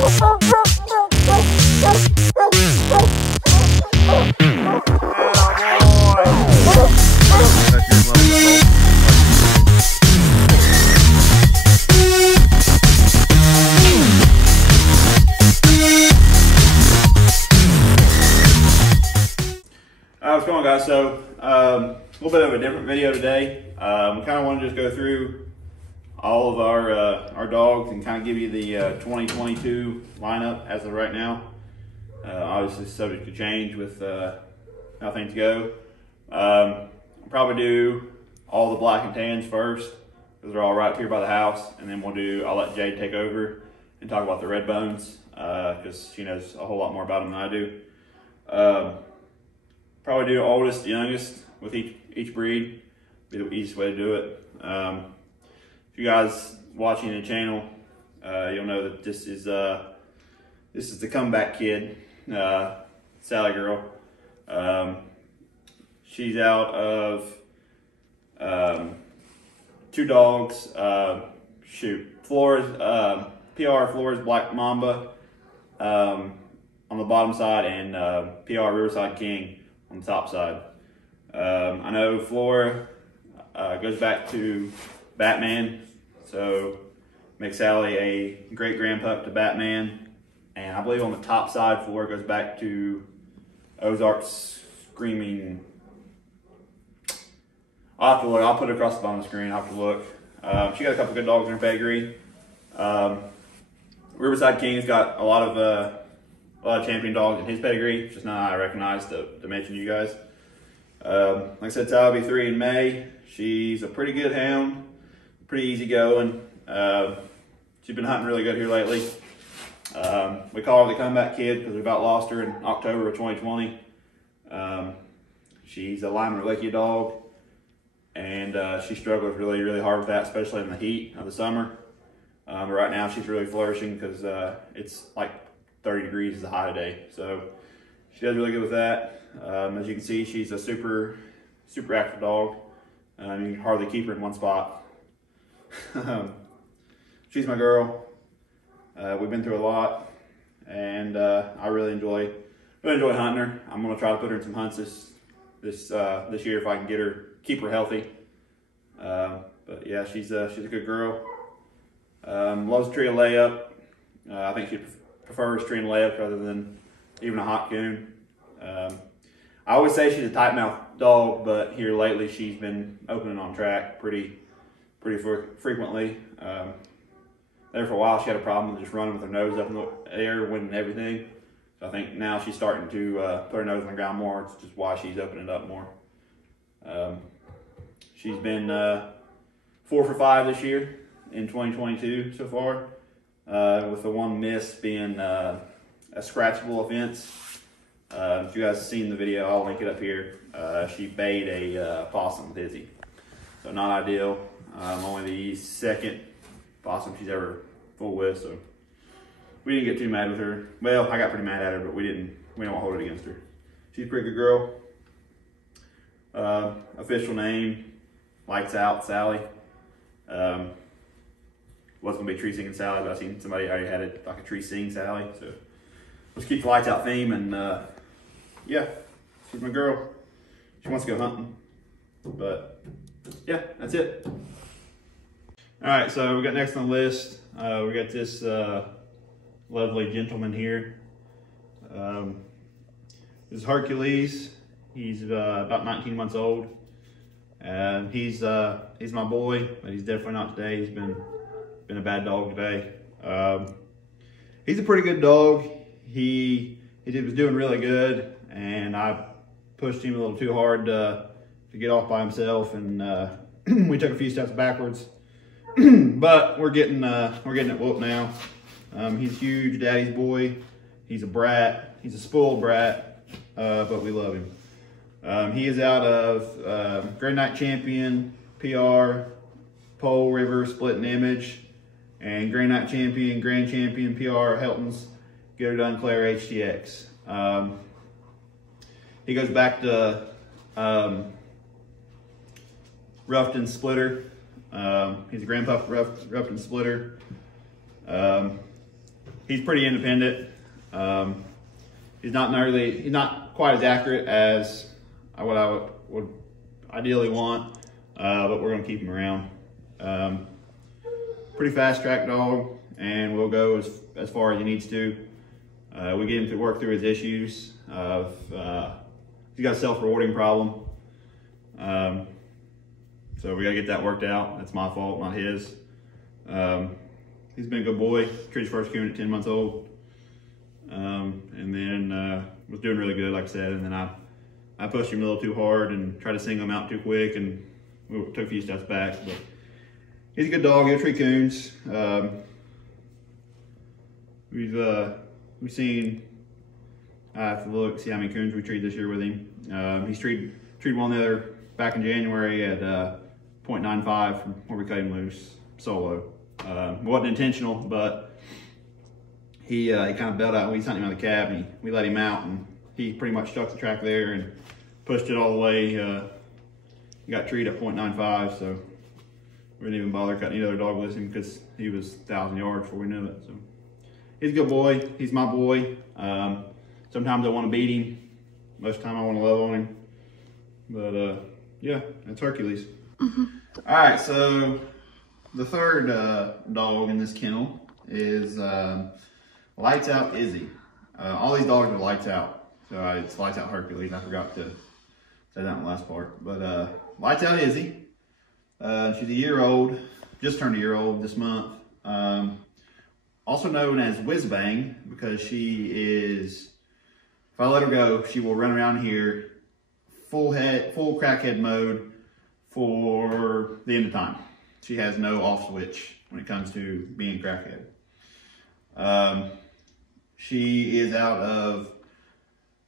What's going on, guys? So a little bit of a different video today. We kind of want to just go through all of our dogs and kind of give you the 2022 lineup as of right now. Obviously subject to change with how things go. I'll probably do all the black and tans first because they're all right here by the house, and then I'll let Jade take over and talk about the red bones because she knows a whole lot more about them than I do. Probably do oldest to youngest with each breed. Be the easiest way to do it. If you guys watching the channel, you'll know that this is the comeback kid, Sally girl. She's out of two dogs. PR Flores Black Mamba on the bottom side, and PR Riverside King on the top side. I know Flora goes back to Batman, so makes Sally a great grandpup to Batman. And I believe on the top side, Flora goes back to Ozark's Screaming. I'll have to look. I'll put it across the bottom of the screen. I'll have to look. She got a couple good dogs in her pedigree. Riverside King has got a lot of champion dogs in his pedigree, just not I recognize to mention to you guys. Like I said, Sally will be 3 in May. She's a pretty good hound, pretty easy going. She's been hunting really good here lately. We call her the comeback kid because we about lost her in October of 2020. She's a Lime Reliquia dog, and she struggles really, really hard with that, especially in the heat of the summer. But right now she's really flourishing because it's like 30 degrees is the high today, so she does really good with that. As you can see, she's a super active dog. You can hardly keep her in one spot. She's my girl. We've been through a lot, and I really enjoy hunting her. I'm gonna try to put her in some hunts this year if I can keep her healthy. But yeah, she's a good girl. Loves tree of layup. I think she prefers tree and layup rather than even a hot coon. I always say she's a tight mouth dog, but here lately she's been opening on track pretty frequently. There for a while she had a problem with just running with her nose up in the air, winning everything. So I think now she's starting to put her nose on the ground more. It's just why she's opening up more. She's been 4 for 5 this year in 2022 so far, with the one miss being a scratchable offense. If you guys have seen the video, I'll link it up here. She bayed a possum with Izzy, so not ideal. Only the second possum she's ever full with, so we didn't get too mad with her. Well, I got pretty mad at her, but we don't hold it against her. She's a pretty good girl. Official name, Lights Out Sally. Was gonna be Tree Singing Sally, but I seen somebody already had it like a Tree Sing Sally, so let's keep the lights out theme. And yeah, she's my girl. She wants to go hunting, but yeah, that's it. All right, so we got next on the list. We got this lovely gentleman here. This is Hercules. He's about 19 months old. He's my boy, but he's definitely not today. He's been a bad dog today. He's a pretty good dog. He was doing really good, and I pushed him a little too hard to get off by himself, and we took a few steps backwards. But we're getting it whooped now. He's huge, daddy's boy. He's a brat. He's a spoiled brat, but we love him. He is out of Grand Night Champion, PR, Pole River, Split and Image, and Grand Night Champion, Grand Champion, PR, Helton's, Get Her Done Claire HTX. He goes back to Ruffed Splitter. He's a grandpa for Ruffed Splitter. he's pretty independent. He's not quite as accurate as what I would ideally want, but we're gonna keep him around. Pretty fast track dog, and will go as far as he needs to. We get him to work through his issues of, he's got a self-rewarding problem. So we gotta get that worked out. That's my fault, not his. He's been a good boy. Treated his first coon at 10 months old. And then was doing really good, like I said. And then I pushed him a little too hard and tried to single him out too quick, and we took a few steps back. But he's a good dog. He'll treat coons. We've seen, I have to look, see how many coons we treated this year with him. He's treated one the other back in January at 0.95 from where we cut him loose solo. It wasn't intentional, but he kind of bailed out. We sent him out of the cab, and we let him out, and he pretty much stuck the track there and pushed it all the way. He got treated at 0.95, so we didn't even bother cutting any other dog with him because he was 1,000 yards before we knew it. So he's a good boy. He's my boy. Sometimes I want to beat him. Most of the time I want to love on him. But yeah, that's Hercules. Mm-hmm. All right, so the third dog in this kennel is Lights Out Izzy. All these dogs are lights out. So it's Lights Out Hercules. I forgot to say that in the last part. But Lights Out Izzy. She's a year old, just turned a year old this month. Also known as Whiz Bang, because she is, if I let her go, she will run around here full crackhead mode for the end of time. She has no off switch when it comes to being crackhead. She is out of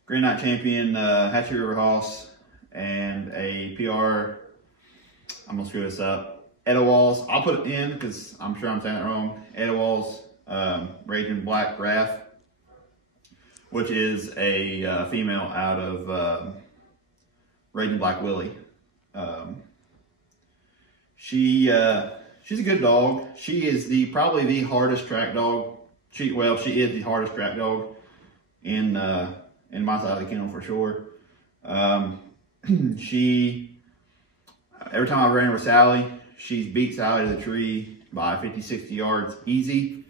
Grand Night Champion Hatchery River Hoss and a PR, I'm gonna screw this up, Edawals. I'll put it in because I'm sure I'm saying it wrong. Edawals Raging Black Wrath, which is a female out of Raging Black Willie. She's a good dog. She is probably the hardest track dog. She is the hardest track dog in my side of the kennel for sure. Every time I ran her with Sally, she beat Sally to the tree by 50, 60 yards easy.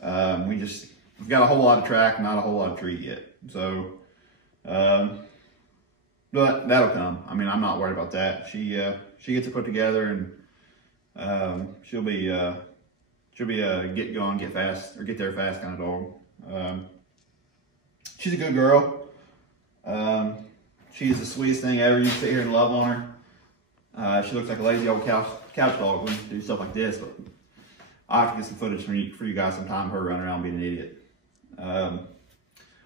We've got a whole lot of track, not a whole lot of tree yet. So, but that'll come. I mean, I'm not worried about that. She gets it put together, and she'll be a get going, get fast, or get there fast kind of dog. She's a good girl. She's the sweetest thing ever. You sit here and love on her. She looks like a lazy old couch dog when you do stuff like this, but I'll have to get some footage for you guys sometime, her running around being an idiot.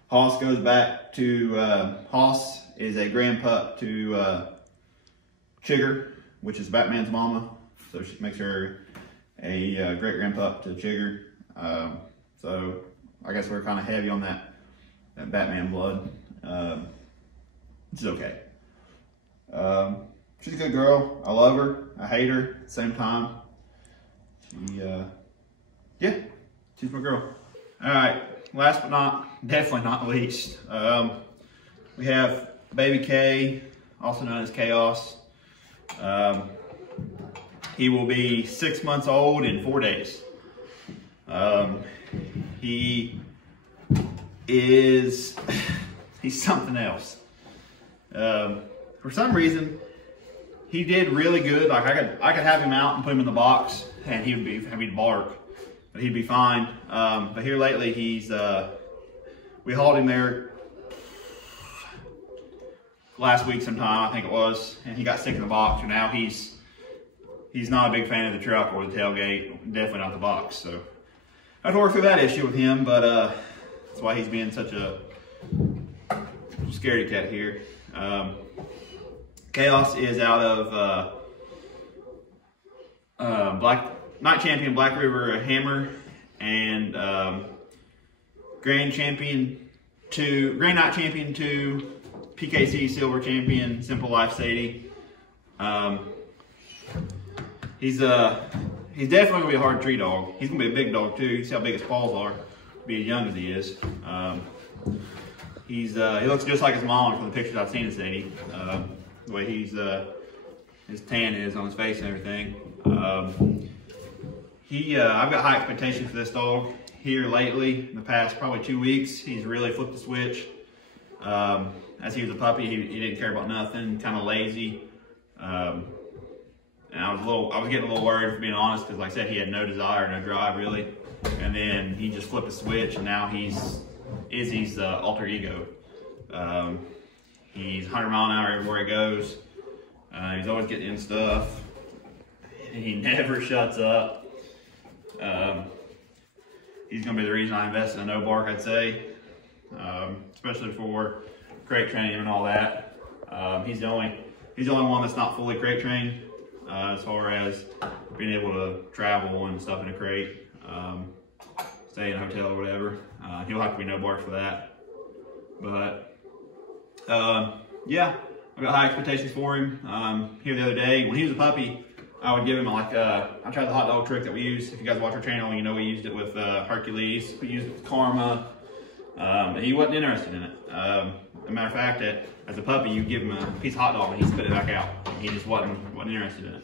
Hoss goes back to, Hoss is a grand pup to Chigger, which is Batman's mama. So she makes her a great grand pup to Chigger. So I guess we're kind of heavy on that Batman blood, which is okay. She's a good girl. I love her. I hate her at the same time. Yeah, she's my girl. All right, last but definitely not least, we have Baby K, also known as Chaos. He will be 6 months old in 4 days. He's something else. For some reason, he did really good. Like I could have him out and put him in the box, and he'd bark, but he'd be fine. But here lately, we hauled him there last week sometime, I think it was, and he got sick in the box. And now he's not a big fan of the truck or the tailgate, definitely not the box. So I have to work through that issue with him, but that's why he's being such a scaredy cat here. Chaos is out of Night Champion Black River Hammer and Grand Night Champion 2 PKC Silver Champion Simple Life Sadie. He's definitely gonna be a hard tree dog. He's gonna be a big dog too. You see how big his paws are. be as young as he is. He looks just like his mom from the pictures I've seen of Sadie. The way his tan is on his face and everything. I've got high expectations for this dog. Here lately, in the past probably 2 weeks, he's really flipped the switch. As he was a puppy, he didn't care about nothing, kind of lazy. And I was getting a little worried, for being honest, because like I said, he had no desire, no drive really. And then he just flipped the switch, and now he's Izzy's alter ego. He's 100 mile an hour everywhere he goes. He's always getting in stuff. He never shuts up. He's gonna be the reason I invested in no bark, I'd say, especially for crate training and all that. He's the only one that's not fully crate trained as far as being able to travel and stuff in a crate, stay in a hotel or whatever. He'll have to be no bark for that. But yeah, I've got high expectations for him. Here the other day, when he was a puppy, I would give him I tried the hot dog trick that we use. If you guys watch our channel, you know we used it with Hercules. We used it with Karma. And he wasn't interested in it. As a matter of fact, as a puppy, you give him a piece of hot dog and he spit it back out. He just wasn't interested in it.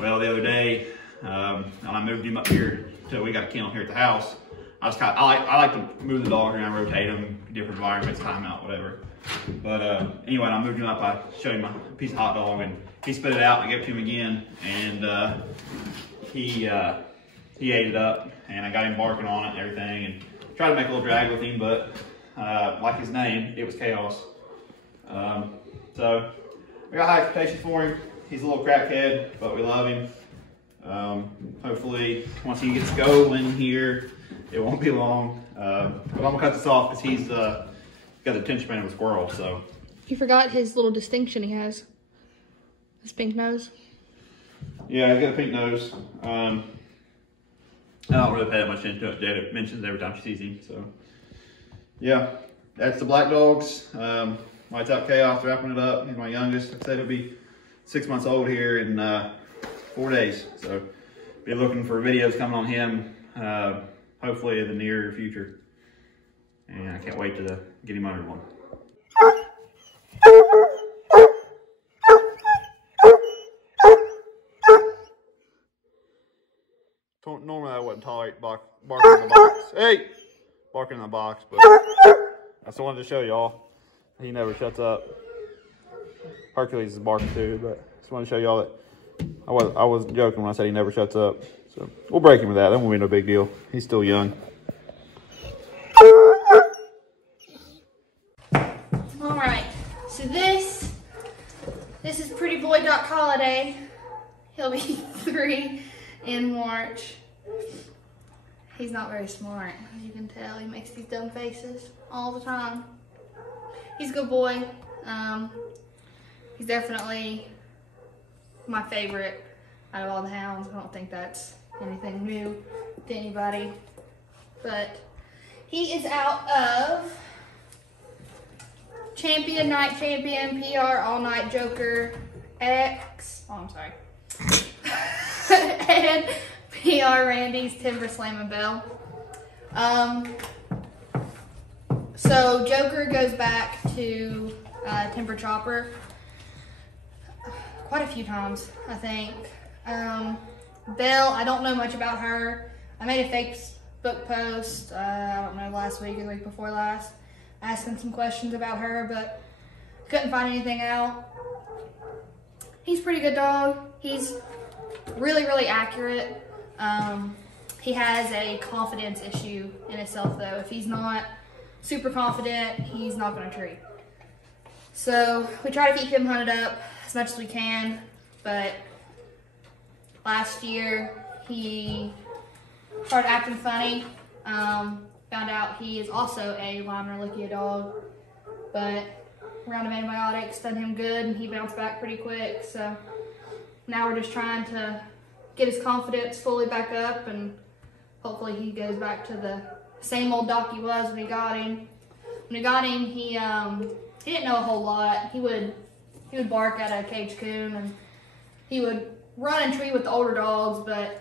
Well, the other day, when I moved him up here till we got a kennel here at the house, I like to move the dog around, rotate him, different environments, time out, whatever. But anyway, I moved him up. I showed him a piece of hot dog, and he spit it out. And I gave it to him again, and he ate it up. And I got him barking on it and everything, and tried to make a little drag with him, but like his name, it was chaos. So we got high expectations for him. He's a little crackhead, but we love him. Hopefully, once he gets going here, it won't be long. But I'm gonna cut this off because he's got the attention span of a squirrel. So you forgot his little distinction he has. His pink nose. Yeah, he's got a pink nose. I don't really pay that much attention to it. Jada mentions every time she sees him. So yeah, that's the black dogs. Lights Out Chaos, wrapping it up. He's my youngest. Like I said, he'll be 6 months old here in 4 days. So be looking for videos coming on him, hopefully in the near future. And I can't wait to get him under one. Normally I wouldn't tolerate barking in the box. Hey! Barking in the box, but I just wanted to show y'all. He never shuts up. Hercules is barking too, but just wanted to show y'all that I was joking when I said he never shuts up. So we'll break him with that. That won't be no big deal. He's still young. All right, so this is Pretty Boy Doc Holiday. He'll be 3 in March. He's not very smart, as you can tell. He makes these dumb faces all the time. He's a good boy. He's definitely my favorite out of all the hounds. I don't think that's anything new to anybody. But he is out of Champion, Night Champion, PR, All Night Joker, X. Oh, I'm sorry. And PR Randy's Timber Slam and Bell. So Joker goes back to Timber Chopper quite a few times, I think. Belle, I don't know much about her. I made a Facebook post, I don't know, last week or the week before last, asking some questions about her, but couldn't find anything out. He's a pretty good dog. He's really, really accurate. He has a confidence issue in himself though. If he's not super confident, he's not gonna treat. So we try to keep him hunted up as much as we can, but last year he started acting funny. Found out he is also a Lyme Reliquia dog, but round of antibiotics done him good and he bounced back pretty quick. So now we're just trying to get his confidence fully back up, and hopefully he goes back to the same old dog he was when we got him. When we got him, he didn't know a whole lot. He would bark at a caged coon, and he would run and treat with the older dogs, but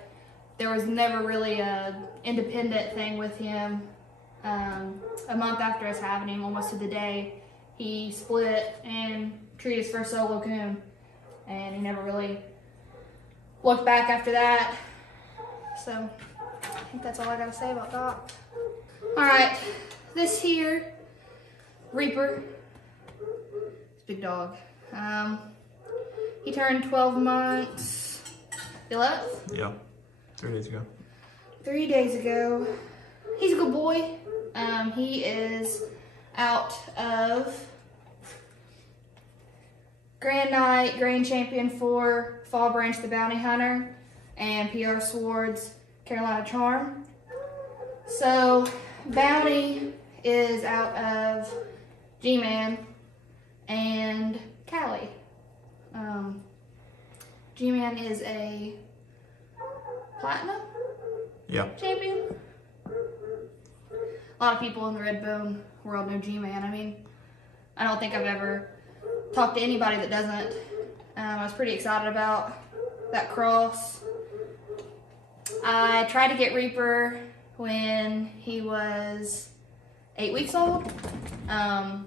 there was never really a independent thing with him. A month after us having him, almost to the day, he split and treated his first solo coon, and he never really looked back after that. So I think that's all I gotta say about Doc. All right, this here, Reaper, it's a big dog. He turned 12 months, the 11th? Yeah, 3 days ago. 3 days ago. He's a good boy. He is out of Grand Night, Grand Champion for Fall Branch the Bounty Hunter, and PR Swords Carolina Charm. So Bounty is out of G-Man and Callie. G-Man is a Platinum champion. A lot of people in the redbone world know G-Man. I mean, I don't think I've ever talked to anybody that doesn't. I was pretty excited about that cross. I tried to get Reaper when he was 8 weeks old.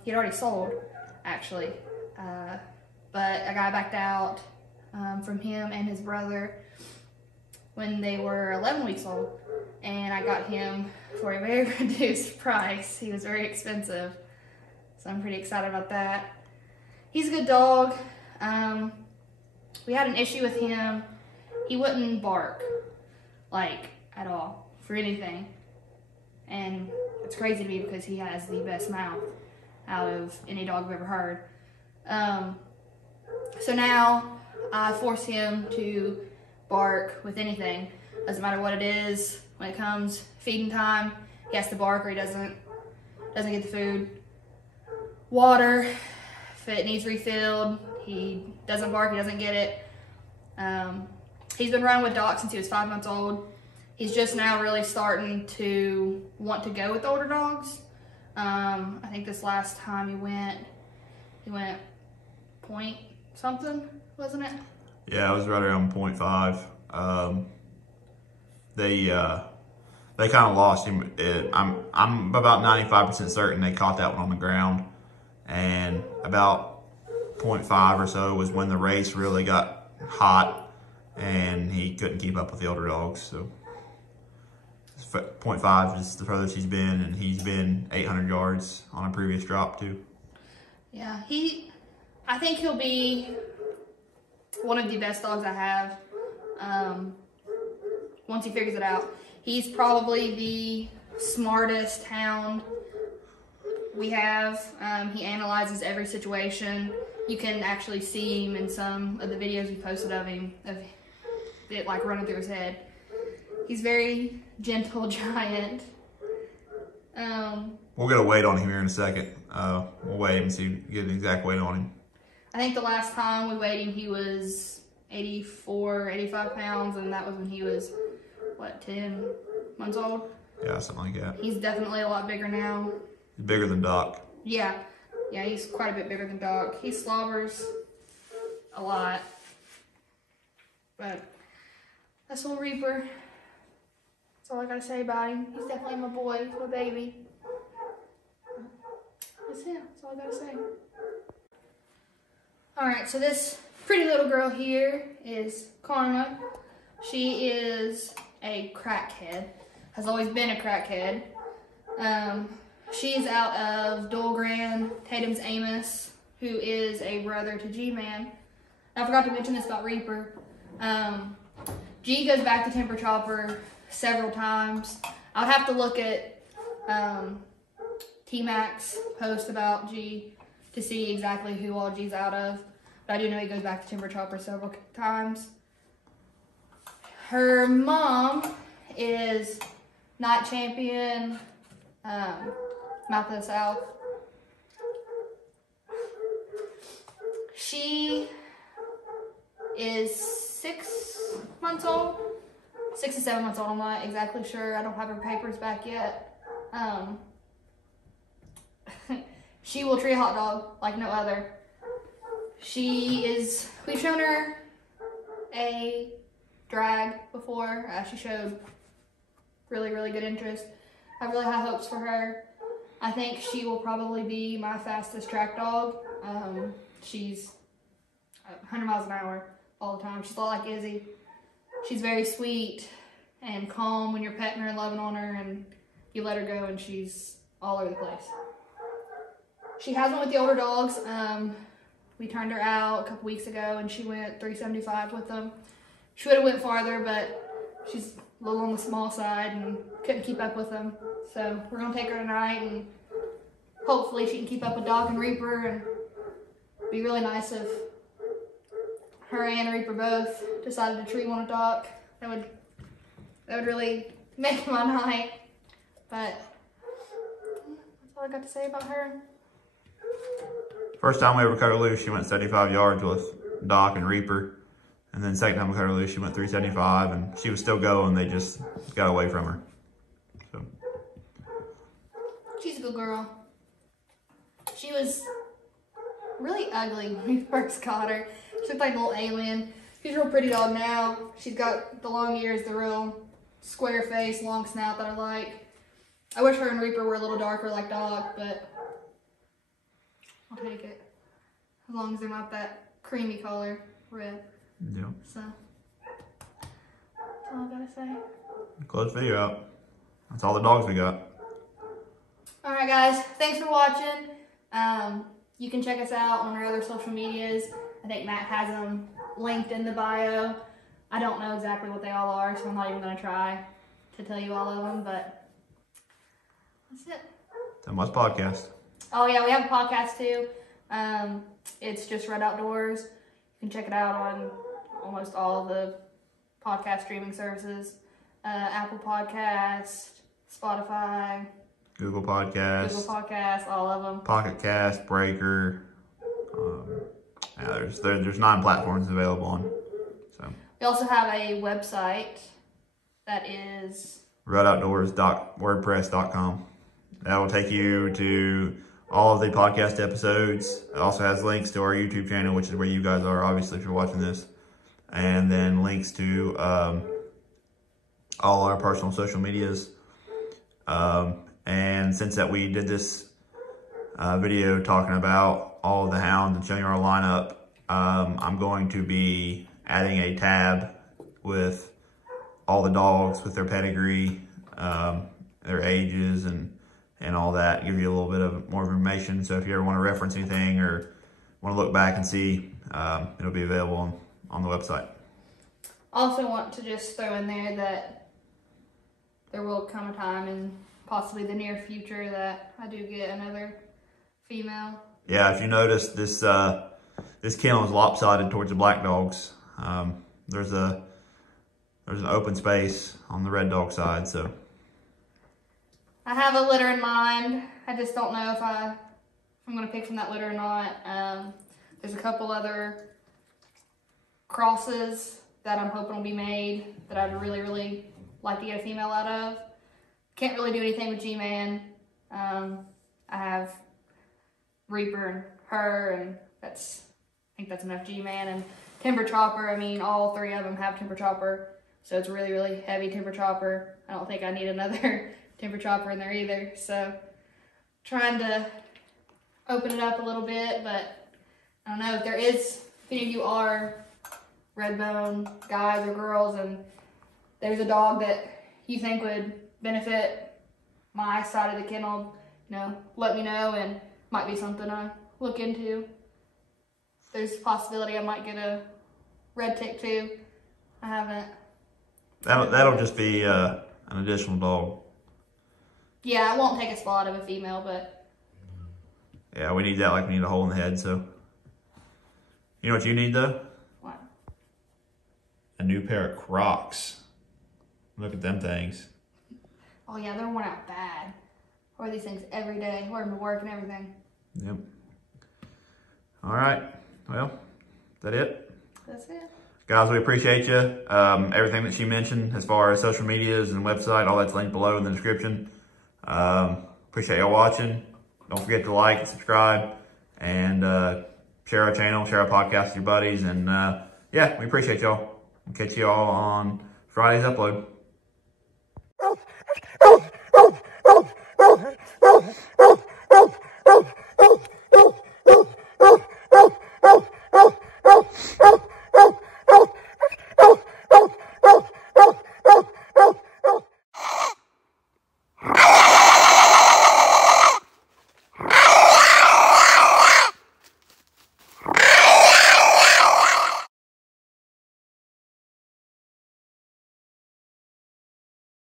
He'd already sold, actually. But I got backed out from him and his brother when they were 11 weeks old. And I got him for a very reduced price. He was very expensive. So I'm pretty excited about that. He's a good dog. We had an issue with him. He wouldn't bark, like, at all, for anything. And it's crazy to me because he has the best mouth out of any dog I've ever heard. So now I force him to bark with anything. Doesn't matter what it is. When it comes feeding time, he has to bark or he doesn't get the food. Water, if it needs refilled, he doesn't bark, he doesn't get it. He's been running with Doc since he was 5 months old. He's just now really starting to want to go with older dogs. I think this last time he went point something, wasn't it? Yeah, it was right around 0.5. They kind of lost him. I'm about 95% certain they caught that one on the ground, and about 0.5 or so was when the race really got hot, and he couldn't keep up with the older dogs. So 0.5 is the furthest he's been, and he's been 800 yards on a previous drop too. Yeah, I think he'll be one of the best dogs I have. Once he figures it out. He's probably the smartest hound we have. He analyzes every situation. You can actually see him in some of the videos we posted of him, of it like running through his head. He's very gentle giant. We'll get a weight on him here in a second. We'll weigh him and see, get an exact weight on him. I think the last time we weighed him, he was 84, 85 pounds, and that was when he was, what, 10 months old? Yeah, something like that. He's definitely a lot bigger now. He's bigger than Doc. Yeah, he's quite a bit bigger than Doc. He slobbers a lot. But that's little Reaper. That's all I gotta say about him. He's definitely my boy, my baby. That's him. That's all I gotta say. Alright, so this pretty little girl here is Karma. She is a crackhead. Has always been a crackhead. She's out of Dolgran, Tatum's Amos, who is a brother to G-Man. I forgot to mention this about Reaper. G goes back to Temper Chopper several times. I'll have to look at T-Mac's post about G to see exactly who all G's out of. But I do know he goes back to Temper Chopper several times. Her mom is Night Champion, Mouth of the South. She is 6 months old. 6 to 7 months old, I'm not exactly sure. I don't have her papers back yet. She will treat a hot dog like no other. We've shown her a drag before. She showed really, really good interest. I have really high hopes for her. I think she will probably be my fastest track dog. She's 100 miles an hour all the time. She's a lot like Izzy. She's very sweet and calm when you're petting her and loving on her, and you let her go and she's all over the place. She has one with the older dogs. We turned her out a couple weeks ago and she went 375 with them. She would have went farther, but she's a little on the small side and couldn't keep up with them. So we're gonna take her tonight and hopefully she can keep up with Doc and Reaper, and it'd be really nice if her and Reaper both decided to treat one of Doc. That would really make my night. But that's all I got to say about her. First time we ever cut her loose, she went 75 yards with Doc and Reaper. And then second time we cut her loose, she went 375, and she was still going. They just got away from her. So she's a good girl. She was really ugly when we first got her. She looked like a little alien. She's a real pretty dog now. She's got the long ears, the real square face, long snout that I like. I wish her and Reaper were a little darker like Doc, but I'll take it. As long as they're not that creamy color, red. yeah. So, that's all I gotta say. Close video out. That's all the dogs we got. Alright guys, thanks for watching. You can check us out on our other social medias. I think Matt has them linked in the bio. I don't know exactly what they all are, so I'm not even going to try to tell you all of them, but that's it. That podcast. Oh yeah, we have a podcast too. It's just Red Outdoors. You can check it out on almost all the podcast streaming services. Apple Podcast, Spotify, Google Podcast, all of them. Pocket Cast, Breaker. Yeah, there's 9 platforms available on. So We also have a website that is redoutdoors.wordpress.com. That will take you to all of the podcast episodes. It also has links to our YouTube channel, which is where you guys are, obviously, if you're watching this. And then links to all our personal social medias. And since that we did this video talking about all of the hounds and showing our lineup, I'm going to be adding a tab with all the dogs, with their pedigree, their ages, and all that. Give you a little bit of more information. So if you ever want to reference anything or want to look back and see, it'll be available on the website. Also want to just throw in there that there will come a time in possibly the near future that I do get another female. Yeah, if you notice, this kennel is lopsided towards the black dogs. There's an open space on the red dog side, so. I have a litter in mind. I just don't know if I'm going to pick from that litter or not. There's a couple other crosses that I'm hoping will be made that I'd really, really like to get a female out of. Can't really do anything with G-Man. I have Reaper and her, and I think that's enough G-Man. And Timber Chopper, I mean, all 3 of them have Timber Chopper, so it's a really, really heavy Timber Chopper. I don't think I need another Timber Chopper in there either, so trying to open it up a little bit, but I don't know if if any of you are redbone guys or girls and there's a dog that you think would benefit my side of the kennel, let me know, and might be something I look into. There's a possibility I might get a red tick too. I haven't. That'll just be an additional dog. Yeah, I won't take a spot of a female, but yeah, we need that like we need a hole in the head. So you know what you need though? What? A new pair of Crocs. Look at them things. Oh yeah, they're worn out bad. I wear these things every day. Wear them to work and everything. Yep. All right. Well, is that it? That's it. Guys, we appreciate you. Everything that she mentioned as far as social medias and website, all that's linked below in the description. Appreciate y'all watching. Don't forget to like and subscribe and share our channel, share our podcast with your buddies. And yeah, we appreciate y'all. We'll catch you all on Friday's upload.